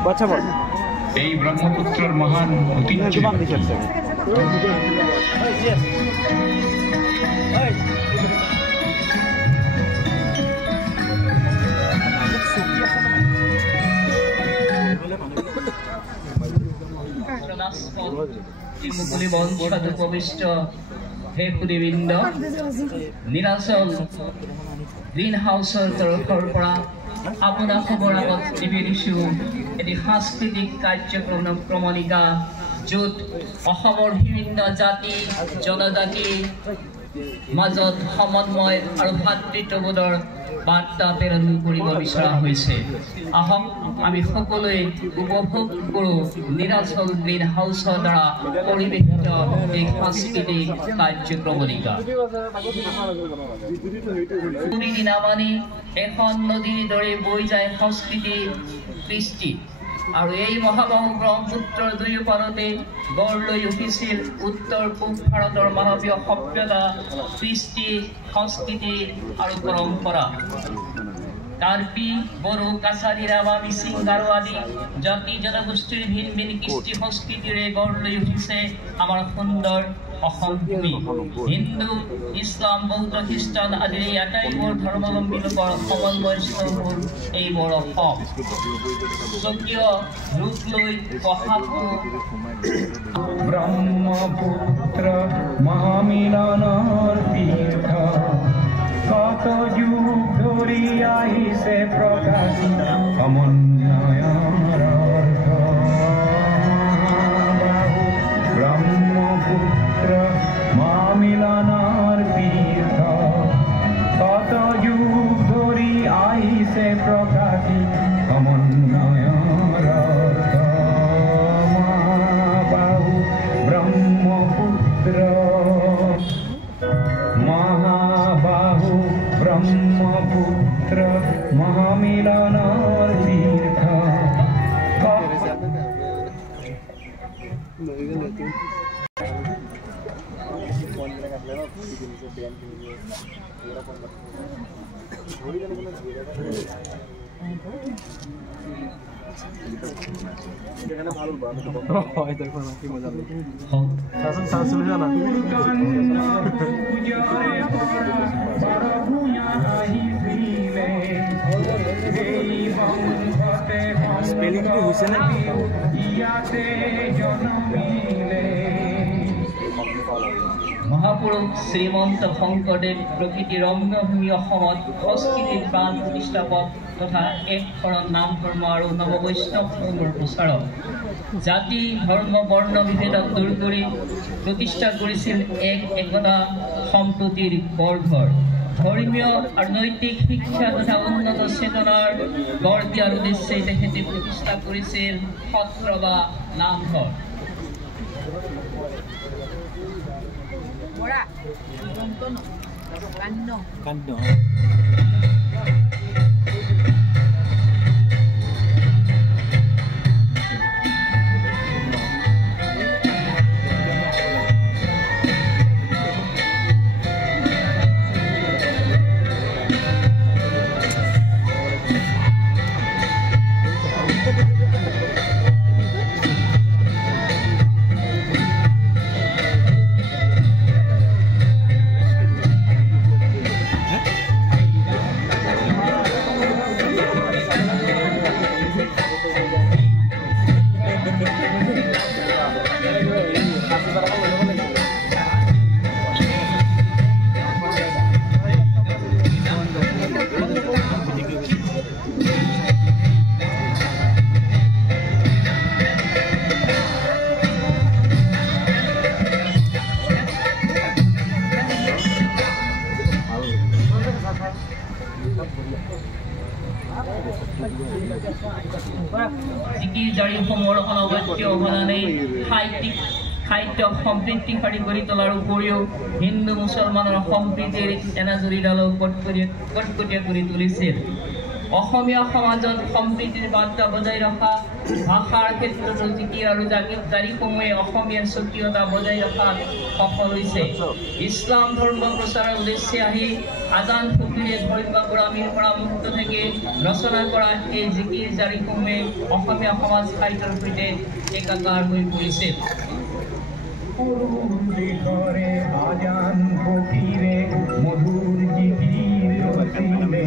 এই ব্ৰহ্মপুত্ৰেৰ মহান ঐতিহ্য মুকলি মঞ্চত উপবিষ্ট হে সুধীবৃন্দ, নীলাচল গ্ৰীণ হাউচৰ তৰফৰ পৰা আপোনালোকৰ আগত নিবেদিছোঁ এটি সাংস্কৃতিক কাৰ্যক্ৰম ক্ৰমণিকা, য'ত অসমৰ বিভিন্ন জাতি জনজাতিৰ মাজত সমন্বয় আৰু ভাতৃত্ববোধৰ বাৰ্তা প্ৰেৰণ কৰিব বিচৰা হৈছে। আহক আমি সকলোৱে উপভোগ কৰোঁ নীলাচল গ্ৰীণ হাউচৰ দ্বাৰা পৰিৱেশিত এই সাংস্কৃতিক কাৰ্যক্ৰমণিকা। দিনামানি এখন নদীৰ দৰে বৈ যায় সংস্কৃতি কৃষ্টি, আৰু এই মহাবাহু ব্ৰহ্মপুত্ৰৰ দুয়ো পাৰতে গঢ় লৈ উঠিছিল উত্তৰ পূব ভাৰতৰ মানৱীয় সভ্যতা, কৃষ্টি, সংস্কৃতি আৰু পৰম্পৰা। কাৰ্বি, বড়ো, কাছাৰী, ৰাভা, মিচিং, গাৰো আদি জাতি জনগোষ্ঠীৰ ভিন ভিন কৃষ্টি সংস্কৃতিৰে গঢ় লৈ উঠিছে আমাৰ সুন্দৰ অসম ভূমি। হিন্দু, ইছলাম, বৌদ্ধ, খ্ৰীষ্টান আদিৰ এই আটাইবোৰ ধৰ্মাৱলম্বী লোকৰ সমন্বয়স্থল এইবোৰ অসম। স্বকীয় ৰূপ লৈ ব্ৰহ্মপুত্ৰ মহামিলনৰ তীৰ্থ, কত যুগ ধৰি আহিছে প্ৰকাশিত সমন্বয়ৰ অৰ্থ। ব্ৰহ্মপুত্ৰ মহামিলনৰ তীৰ্থ, কত যুগ ধৰি আহিছে প্ৰকাশিত সমন্বয়ৰ অৰ্থ। মহাবাহু ব্ৰহ্মপুত্ৰ, মহাবাহু ব্ৰহ্মপুত্ৰ মহামিলনৰ তীৰ্থ। মহাপুৰুষ শ্ৰীমন্ত শংকৰদেৱ প্ৰকৃতি ৰংগভূমি অসমত সংস্কৃতিৰ প্ৰাণ প্ৰতিষ্ঠাপক তথা এক শৰণ নাম ধৰ্ম আৰু নৱবৈষ্ণৱ ধৰ্মৰ প্ৰচাৰক। জাতি ধৰ্ম বৰ্ণ বিভেদক দূৰ কৰি প্ৰতিষ্ঠা কৰিছিল এক একতা সম্প্ৰীতিৰ বৰঘৰ। ধৰ্মীয় আৰু নৈতিক শিক্ষা তথা উন্নত চেতনাৰ গঢ় দিয়াৰ উদ্দেশ্যে তেখেতে প্ৰতিষ্ঠা কৰিছিল সত্ৰ বা নামঘৰ। জাৰিসমূহৰ অনবদ্য অৱদানে সাহিত্য সমৃদ্ধিশালী কৰি তোলাৰ উপৰিও হিন্দু মুছলমানৰ সম্প্ৰীতিৰ এনাজৰীডালক কটকটীয়া কৰি তুলিছিল। অসমীয়া সমাজত সম্প্ৰীতিৰ বাৰ্তা বজাই ৰখা, ভাষাৰ ক্ষেত্ৰতো জিকিৰ আৰু জাৰিসমূহে অসমীয়াৰ স্বকীয়তা বজাই ৰখাত সফল হৈছে। ইছলাম ধৰ্ম প্ৰচাৰৰ উদ্দেশ্যে আহি আজান ফকিৰে ধৰ্ম গোলামীৰ পৰা মুক্ত থেকে ৰচনা কৰা এই জিকিৰ জাৰিসমূহে অসমীয়া সমাজ সাহিত্যৰ সৈতে একাকাৰ হৈ পৰিছিল। কৰে আজান ফকিৰে মধুৰ জিকিৰ ৰচিলে